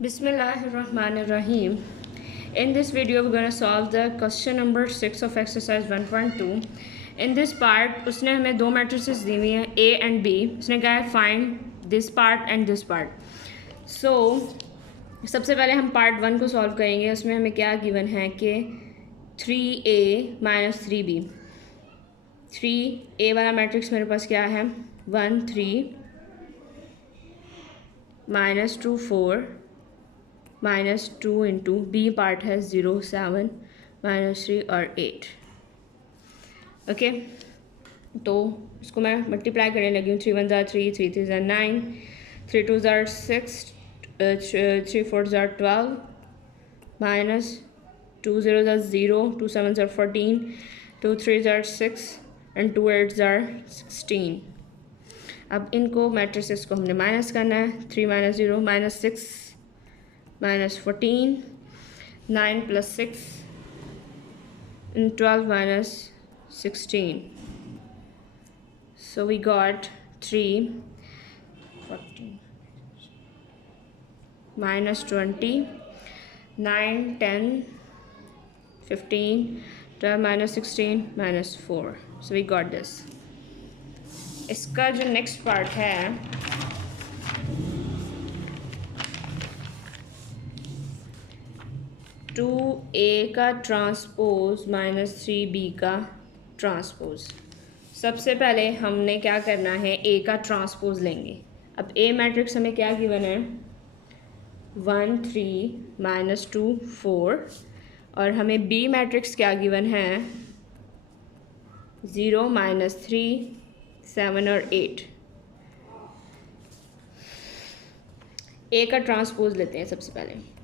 Bismillahirrahmanirrahim. In this video, we're going to solve the question number 6 of exercise 1.2. In this part, उसने हमें दो matrices दी हुई हैं A and B. उसने कहा है find this part and this part. So, सबसे पहले हम part 1 को solve करेंगे. उसमें हमें क्या given है कि 3A minus 3B. 3A वाला matrix मेरे पास क्या है 1 3 minus 2 4 minus 2 into B part है 0 7 माइनस 3 और 8. ओके, तो इसको मैं मल्टीप्लाई करने लगी हूँ. 3 1 ज़ार 3 3 3 ज़ार 9 3 2 ज़ार 6 3 4 ज़ार 12 minus 2 0 tsar 0 2 7 tsar 14 2 3 tsar 6 and 2 8 ज़ार 16. अब इनको मैट्रिसेस को हमने माइनस करना है. 3 minus 0 minus 6 minus 14, 9 plus 6, and 12 minus 16. So we got 3, 14, minus 20, 9, 10, 15, 12 minus 16, minus 4. So we got this. इसका जो next part है 2A का ट्रांसपोज माइनस 3B का ट्रांसपोज. सबसे पहले हमने क्या करना है A का ट्रांसपोज लेंगे. अब A मैट्रिक्स हमें क्या गिवन है 1 3 माइनस 2 4 और हमें B मैट्रिक्स क्या गिवन है 0 माइनस 3 7 और 8. A का ट्रांसपोज लेते हैं सबसे पहले.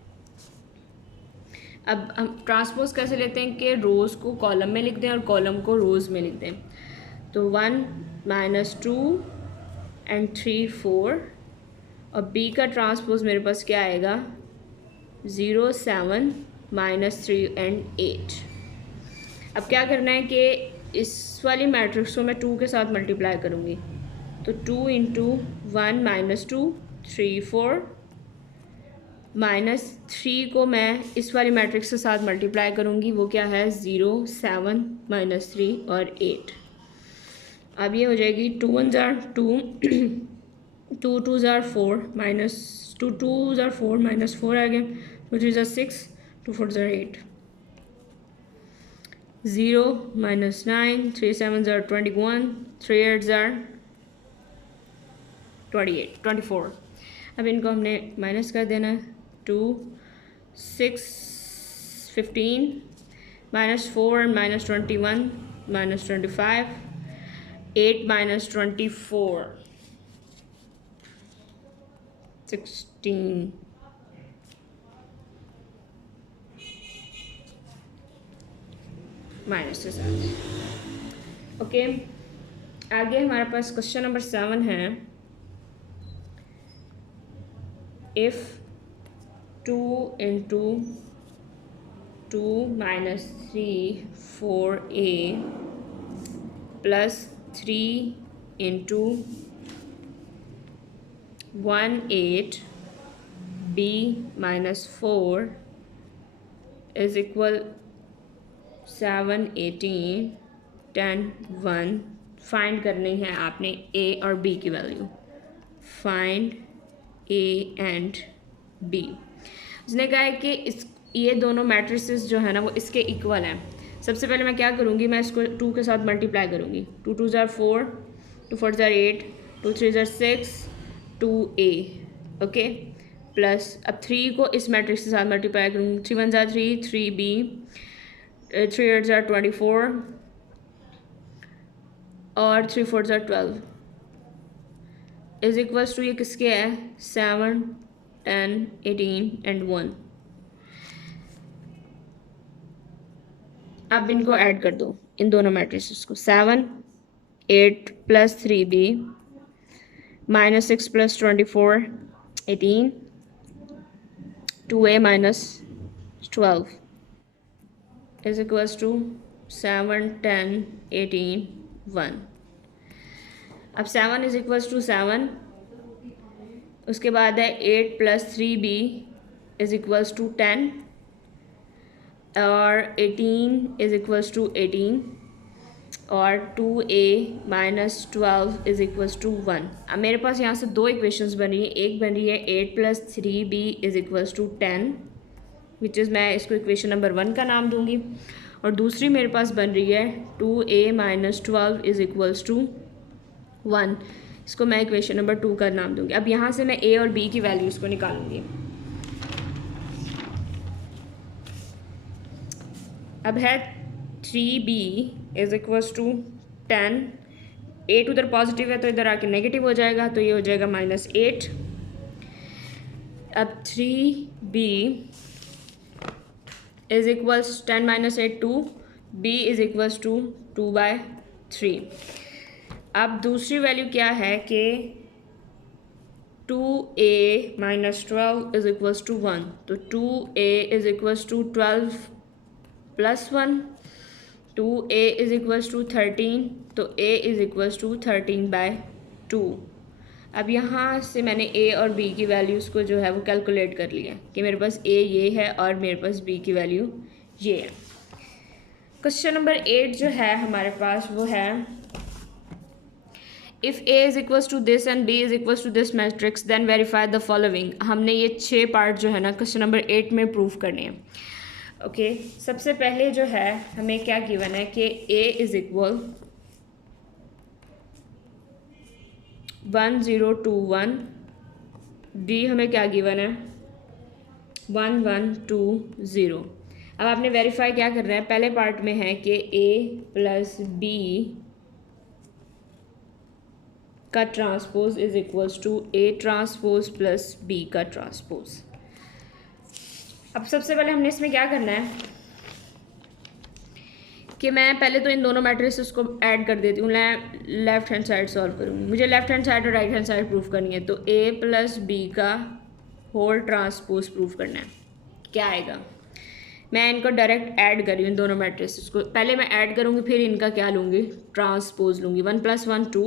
अब हम ट्रांसपोज कैसे लेते हैं कि रोज़ को कॉलम में लिख दें और कॉलम को रोज़ में लिख दें. तो 1 माइनस 2 एंड 3 4 और बी का ट्रांसपोज मेरे पास क्या आएगा 0 7 माइनस 3 एंड 8. अब क्या करना है कि इस वाली मैट्रिक्स को मैं 2 के साथ मल्टीप्लाई करूँगी. तो 2 इंटू 1 माइनस 2 3 4 माइनस 3 को मैं इस वाली मैट्रिक्स के साथ मल्टीप्लाई करूँगी. वो क्या है 0 7 माइनस 3 और 8. अब ये हो जाएगी 2 1 ज़ार 2 2 2 ज़ार 4 माइनस 2 2 ज़ार 4 माइनस 4 आ गया. 2 3 ज़ार 6 2 4 ज़ार 8 0 माइनस 9 3 7 ज़ार 21 3 8 ज़ार 28 24. अब इनको हमने माइनस कर देना है. 2 6 15 minus 4 and minus 21 minus 25 8 minus 24 16 minus के साथ. ओके, आगे हमारे पास क्वेश्चन नंबर 7 है. If 2 into 2 minus 3 4A plus 3 into 1 8 B minus 4 is equal 7 18 10 1. Find करनी है आपने A और B की value. Find A and B. उसने कहा है कि इस ये दोनों मैट्रिसेस जो है ना वो इसके इक्वल हैं. सबसे पहले मैं क्या करूँगी मैं इसको 2 के साथ मल्टीप्लाई करूँगी. 2 2 ज़ार 4 2 4 ज़ार 8 2 3 ज़ार 6 2A. ओके, प्लस अब 3 को इस मैट्रिक्स के साथ मल्टीप्लाई करूँगी. 3 1 ज़ार 3 3B 3 8 ज़ार 24 और 3 4 ज़ार 12 इज इक्वल्स टू ये किसके है 7 10 18 एंड 1. अब इनको ऐड कर दो इन दोनों मैट्रिसेस को. 7 8 plus 3B minus 6 plus 24 18 2A minus 12 is equals to 7 10 18 1. अब 7 इज इक्वल्स टू 7. उसके बाद है 8 plus 3B is equals to 10 और 18 इज इक्वल्स टू 18 और 2a minus 12 is equals to 1। अब मेरे पास यहाँ से दो इक्वेशंस बन रही है, एक बन रही है 8 plus 3b is equals to 10 which is मैं इसको इक्वेशन नंबर 1 का नाम दूंगी, और दूसरी मेरे पास बन रही है 2a minus 12 is equals to 1, इसको मैं इक्वेशन नंबर 2 का नाम दूंगी। अब यहाँ से मैं a और b की वैल्यूज़ को निकालूंगी। अब है 3b इज इक्वल्स टू 10, 8 उधर पॉजिटिव है तो इधर आके नेगेटिव हो जाएगा, तो ये हो जाएगा -8। अब 3b is equals 10 minus 8 2, b is equals to 2/3। अब दूसरी वैल्यू क्या है कि 2a minus 12 is equals to 1, तो 2a is equals to 12 plus 1, 2a is equals to 13, तो a इज इक्वल्स टू 13/2। अब यहाँ से मैंने a और b की वैल्यूज़ को जो है वो कैलकुलेट कर लिया कि मेरे पास a ये है और मेरे पास b की वैल्यू ये है। क्वेश्चन नंबर 8 जो है हमारे पास वो है if a is equals to this and b is equals to this matrix then verify the following. हमने ये 6 पार्ट जो है ना क्वेश्चन नंबर 8 में प्रूव करने हैं। ओके, सबसे पहले जो है हमें क्या गिवन है कि a इज इक्वल 1 0 2 1, d हमें क्या गिवन है 1 1 2 0। अब आपने वेरीफाई क्या करना है, पहले पार्ट में है कि a प्लस b का transpose is equals to a transpose plus b का ट्रांसपोज। अब सबसे पहले हमने इसमें क्या करना है कि मैं पहले तो इन दोनों मैट्रिसेस को ऐड कर देती हूँ, मैं लेफ्ट हैंड साइड सॉल्व करूँगी। मुझे लेफ्ट हैंड साइड और राइट हैंड साइड प्रूफ करनी है, तो a प्लस b का होल ट्रांसपोज प्रूफ करना है। क्या आएगा, मैं इनको डायरेक्ट ऐड कर रही हूँ इन दोनों मैट्रिसेस को। पहले मैं ऐड करूँगी फिर इनका क्या लूँगी, ट्रांसपोज लूँगी। 1 + 1 2,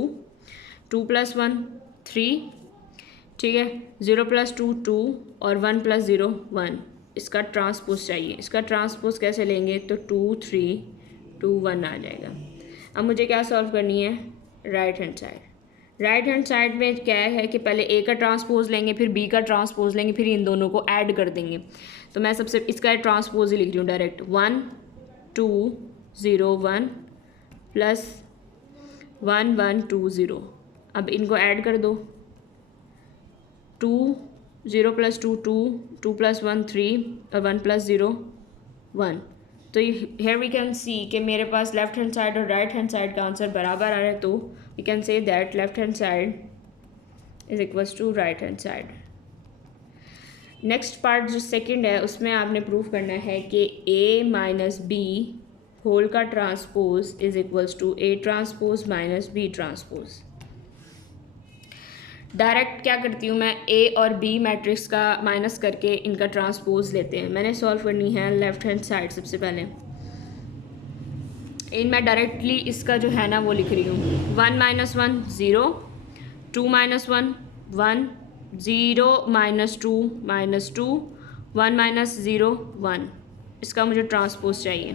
2 + 1 3, ठीक है, 0 + 2 2 और 1 + 0 1। इसका ट्रांसपोज चाहिए। इसका ट्रांसपोज कैसे लेंगे, तो 2 3 2 1 आ जाएगा। अब मुझे क्या सॉल्व करनी है, right hand side. Right hand side में क्या है कि पहले a का ट्रांसपोज लेंगे, फिर b का ट्रांसपोज लेंगे, फिर इन दोनों को ऐड कर देंगे। तो मैं सबसे इसका ट्रांसपोज ही लिख रही हूँ डायरेक्ट, 1 2 0 1 प्लस 1 1 2 0। अब इनको ऐड कर दो, 2 0 + 2 2, 2 + 1 3 और 1 + 0 1। तो here we can see कि मेरे पास लेफ्ट हैंड साइड और राइट हैंड साइड का आंसर बराबर आ रहा है, तो we can say that left hand side is equals to right hand side. Next part जो सेकंड है उसमें आपने प्रूफ करना है कि a माइनस b होल का transpose is equals to a transpose minus b transpose. Direct क्या करती हूँ मैं, a और b मैट्रिक्स का माइनस करके इनका ट्रांसपोज लेते हैं। मैंने सॉल्व करनी है लेफ्ट हैंड साइड। सबसे पहले मैं डायरेक्टली इसका जो है ना वो लिख रही हूँ, 1 - 1 0, 2 - 1 1 0 -2 -2 1 - 0 1। इसका मुझे ट्रांसपोज चाहिए,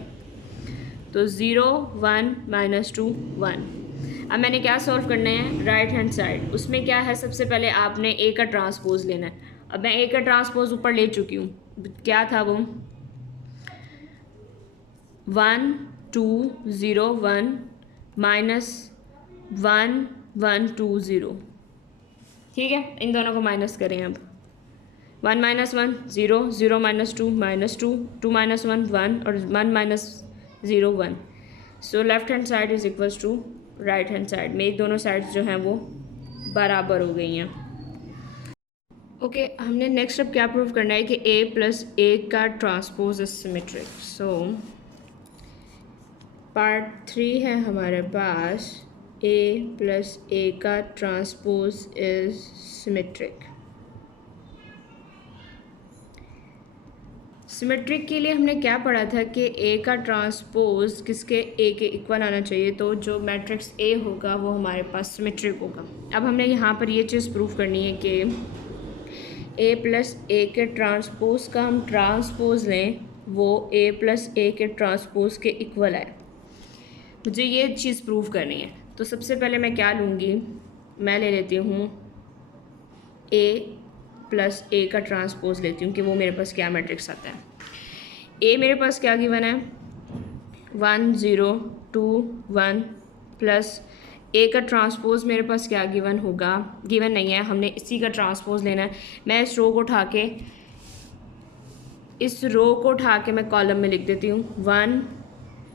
तो 0 1 -2 1। अब मैंने क्या सॉल्व करना है, राइट हैंड साइड। उसमें क्या है, सबसे पहले आपने a का ट्रांसपोज लेना है। अब मैं a का ट्रांसपोज ऊपर ले चुकी हूँ, क्या था वो 1 2 0 1 -1 1 2 0, ठीक है। इन दोनों को माइनस करें। अब 1 - 1 0 0 -2 -2 2 - 1 1 और 1 - 0 1। So left hand side is equals to right hand side. मेरी दोनों साइड्स जो हैं वो बराबर हो गई हैं। ओके, हमने नेक्स्ट अब क्या प्रूव करना है कि a + a का transpose is symmetric. So part 3 है हमारे पास, a + a का ट्रांसपोज इज सिमेट्रिक। सिमेट्रिक के लिए हमने क्या पढ़ा था कि a का ट्रांसपोज किसके a के इक्वल आना चाहिए, तो जो मैट्रिक्स a होगा वो हमारे पास सिमेट्रिक होगा। अब हमने यहाँ पर ये चीज़ प्रूव करनी है कि ए प्लस ए के ट्रांसपोज का हम ट्रांसपोज लें वो ए प्लस ए के ट्रांसपोज के इक्वल है। मुझे ये चीज़ प्रूव करनी है। तो सबसे पहले मैं क्या लूँगी, मैं ले लेती हूँ ए प्लस ए का ट्रांसपोज लेती हूँ कि वो मेरे पास क्या मैट्रिक्स आता है। ए मेरे पास क्या गिवन है 1 0 2 1 प्लस ए का ट्रांसपोज मेरे पास क्या गिवन होगा, गिवन नहीं है, हमने इसी का ट्रांसपोज लेना है। मैं इस रो को उठा के मैं कॉलम में लिख देती हूँ 1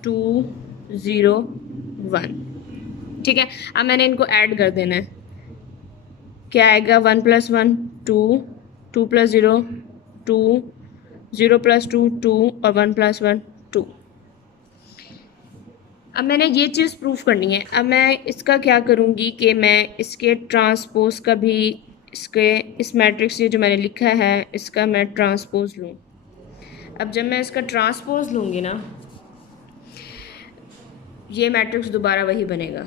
2 0 1। ठीक है, अब मैंने इनको ऐड कर देना है। क्या आएगा 1 + 1 2 2 + 0 2 0 + 2 2 और 1 + 1 2। अब मैंने ये चीज़ प्रूफ करनी है। अब मैं इसका क्या करूँगी कि मैं इसके ट्रांसपोज का भी इस मैट्रिक्स ये जो मैंने लिखा है इसका मैं ट्रांसपोज लूँ। अब जब मैं इसका ट्रांसपोज लूँगी ना, ये मैट्रिक्स दोबारा वही बनेगा।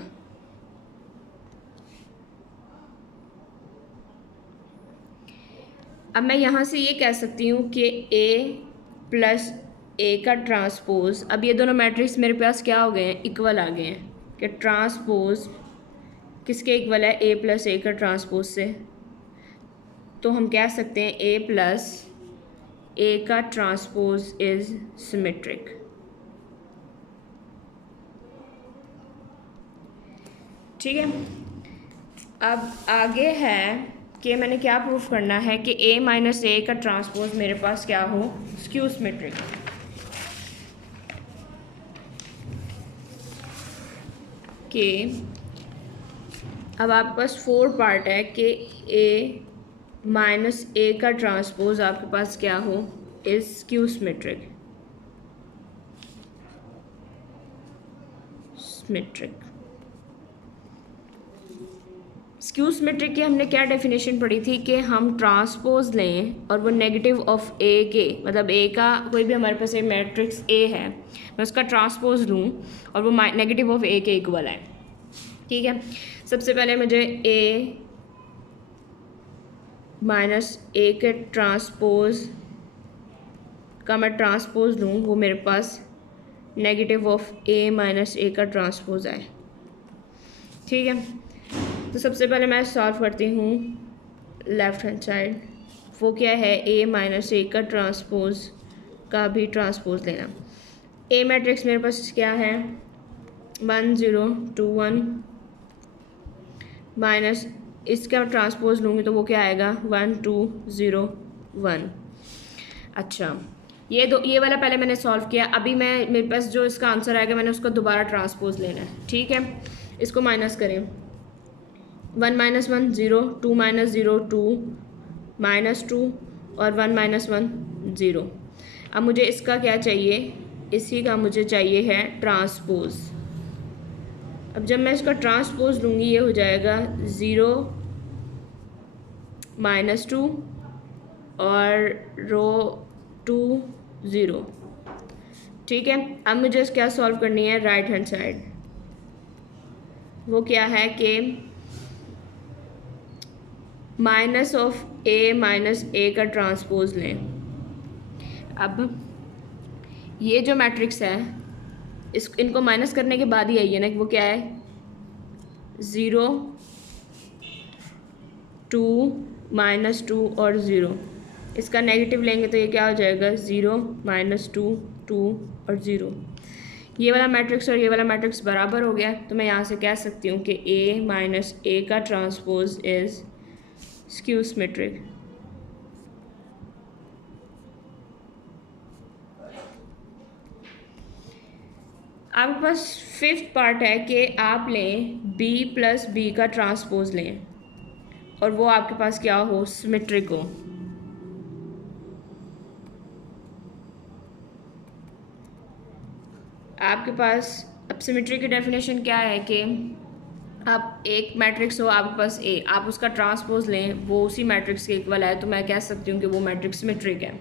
अब मैं यहाँ से ये कह सकती हूँ कि ए प्लस ए का ट्रांसपोज, अब ये दोनों मैट्रिक्स मेरे पास क्या हो गए हैं, इक्वल आ गए हैं कि ट्रांसपोज किसके इक्वल है, ए प्लस ए का ट्रांसपोज से। तो हम कह सकते हैं ए प्लस ए का ट्रांसपोज इज सिमेट्रिक। ठीक है, अब आगे है कि मैंने क्या प्रूफ करना है कि ए माइनस ए का ट्रांसपोज मेरे पास क्या हो, स्क्यू सिमेट्रिक। कि अब आपके पास 4 पार्ट है कि ए माइनस ए का ट्रांसपोज आपके पास क्या हो, is skew symmetric. Skew symmetric की हमने क्या डेफिनेशन पढ़ी थी कि हम ट्रांसपोज लें और वो नेगेटिव ऑफ ए के, मतलब ए का कोई भी हमारे पास एक मैट्रिक्स ए है, मैं उसका ट्रांसपोज लूँ और वो नेगेटिव ऑफ ए के इक्वल है। ठीक है, सबसे पहले मुझे ए माइनस ए के ट्रांसपोज का मैं ट्रांसपोज लूँ, वो मेरे पास नेगेटिव ऑफ ए माइनस ए का ट्रांसपोज आए। ठीक है, तो सबसे पहले मैं सॉल्व करती हूँ लेफ्ट हैंड साइड। वो क्या है, ए माइनस ए का ट्रांसपोज का भी ट्रांसपोज लेना। ए मैट्रिक्स मेरे पास क्या है 1 0 2 1 माइनस इसका ट्रांसपोज लूँगी तो वो क्या आएगा 1 2 0 1। अच्छा, ये वाला पहले मैंने सॉल्व किया। अभी मेरे पास जो इसका आंसर आएगा मैंने उसका दोबारा ट्रांसपोज लेना है। ठीक है, इसको माइनस करें, 1 - 1 0 2 - 0 2 -2 और 1 - 1 0। अब मुझे इसका क्या चाहिए, इसी का मुझे चाहिए है ट्रांसपोज। अब जब मैं इसका ट्रांसपोज लूँगी ये हो जाएगा 0 -2 और रो 2 0। ठीक है, अब मुझे क्या सॉल्व करनी है राइट हैंड साइड। वो क्या है कि माइनस ऑफ ए माइनस ए का ट्रांसपोज लें। अब ये जो मैट्रिक्स है इनको माइनस करने के बाद ही आई है ना, कि वो क्या है 0 2 -2 और 0। इसका नेगेटिव लेंगे तो ये क्या हो जाएगा 0 -2 2 और 0। ये वाला मैट्रिक्स और ये वाला मैट्रिक्स बराबर हो गया। तो मैं यहाँ से कह सकती हूँ कि ए माइनस ए का ट्रांसपोज इज स्क्यू सिमेट्रिक। आपके पास 5th पार्ट है कि आप लें b प्लस बी का ट्रांसपोज लें और वो आपके पास क्या हो, सिमेट्रिक हो। आपके पास अब सिमेट्री की डेफिनेशन क्या है कि आप एक मैट्रिक्स हो आपके पास ए, आप उसका ट्रांसपोज लें वो उसी मैट्रिक्स के इक्वल है, तो मैं कह सकती हूँ कि वो मैट्रिक्स सिमेट्रिक है,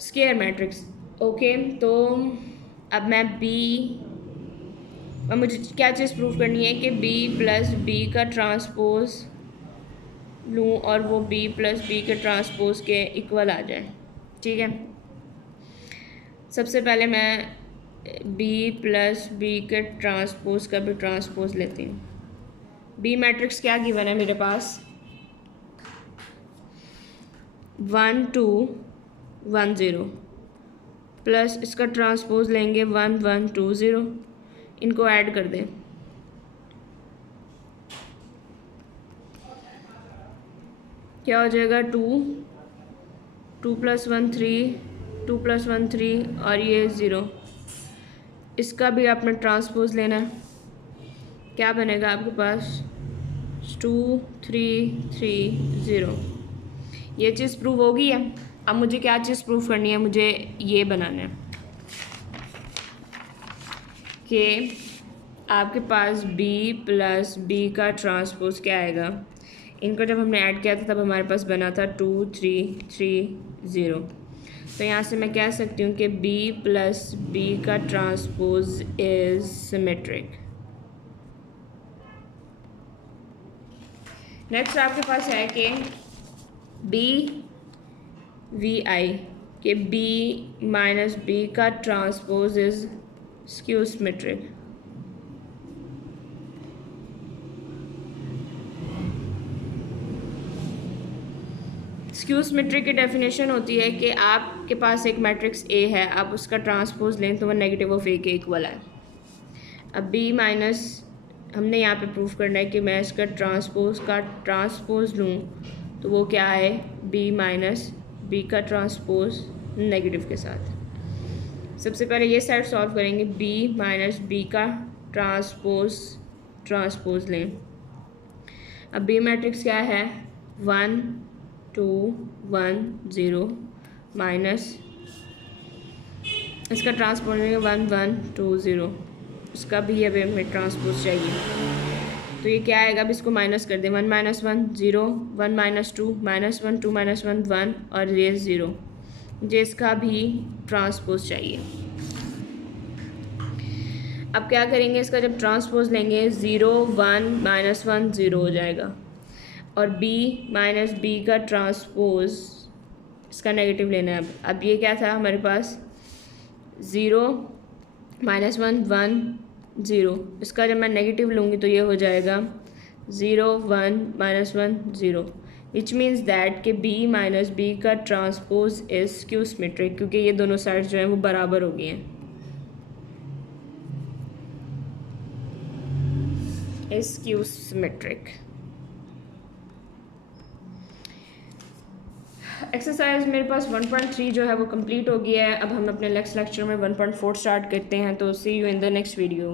स्क्वायर मैट्रिक्स। ओके, तो अब मैं मुझे क्या चीज़ प्रूफ करनी है कि b प्लस बी का ट्रांसपोज लूँ और वो b प्लस बी के ट्रांसपोज के इक्वल आ जाए। ठीक है, सबसे पहले मैं b प्लस बी के ट्रांसपोज का भी ट्रांसपोज लेती हूँ। b मैट्रिक्स क्या गिवन है मेरे पास, 1 2 1 0 प्लस इसका ट्रांसपोज लेंगे 1 1 2 0, इनको ऐड कर दें। क्या हो जाएगा, 2 2 प्लस 1 3, 2 प्लस 1 3 और ये 0, इसका भी आपने ट्रांसपोज लेना है। क्या बनेगा आपके पास, 2 3 3 0। ये चीज़ प्रूव होगी है। अब मुझे क्या चीज़ प्रूव करनी है, मुझे ये बनाना है कि आपके पास b प्लस बी का ट्रांसपोज क्या आएगा। इनको जब हमने ऐड किया था तब हमारे पास बना था 2 3 3 0। तो यहाँ से मैं कह सकती हूँ कि b प्लस बी का ट्रांसपोज इज सिमेट्रिक। नेक्स्ट आपके पास है कि b वी आई के b माइनस बी का transpose is skew symmetric. Skew symmetric की डेफिनेशन होती है कि आपके पास एक मैट्रिक्स ए है, आप उसका ट्रांसपोज लें तो वह नेगेटिव ऑफ ए के इक्वल है। अब बी माइनस हमने यहाँ पे प्रूफ करना है कि मैं इसका ट्रांसपोज लूँ तो वो क्या है, बी माइनस बी का ट्रांसपोज नेगेटिव के साथ। सबसे पहले ये साइड सॉल्व करेंगे, b माइनस बी का ट्रांसपोज लें। अब b मैट्रिक्स क्या है, 1 2 1 0 माइनस इसका ट्रांसपोज लेंगे 1 1 2 0, उसका भी अब हमें ट्रांसपोज चाहिए। तो ये क्या आएगा, अब इसको माइनस कर दें, 1 माइनस 1 0, 1 माइनस 2 माइनस 1, 2 माइनस 1 1 और ये 0, मुझे इसका भी ट्रांसपोज चाहिए। अब क्या करेंगे, इसका जब ट्रांसपोज लेंगे 0 1 माइनस 1 0 हो जाएगा और b माइनस बी का ट्रांसपोज इसका नेगेटिव लेना है। अब ये क्या था हमारे पास, 0 माइनस 1 1 0, इसका जब मैं नेगेटिव लूँगी तो ये हो जाएगा 0 1 माइनस 1 0, विच मीन्स दैट कि b माइनस बी का ट्रांसपोज इज स्क्यू सिमेट्रिक, क्योंकि ये दोनों साइड्स जो हैं वो बराबर हो गई हैं। Is skew symmetric. एक्सरसाइज मेरे पास 1.3 जो है वो कंप्लीट हो गया है। अब हम अपने नेक्स्ट लेक्चर में 1.4 स्टार्ट करते हैं। तो see you in the next video.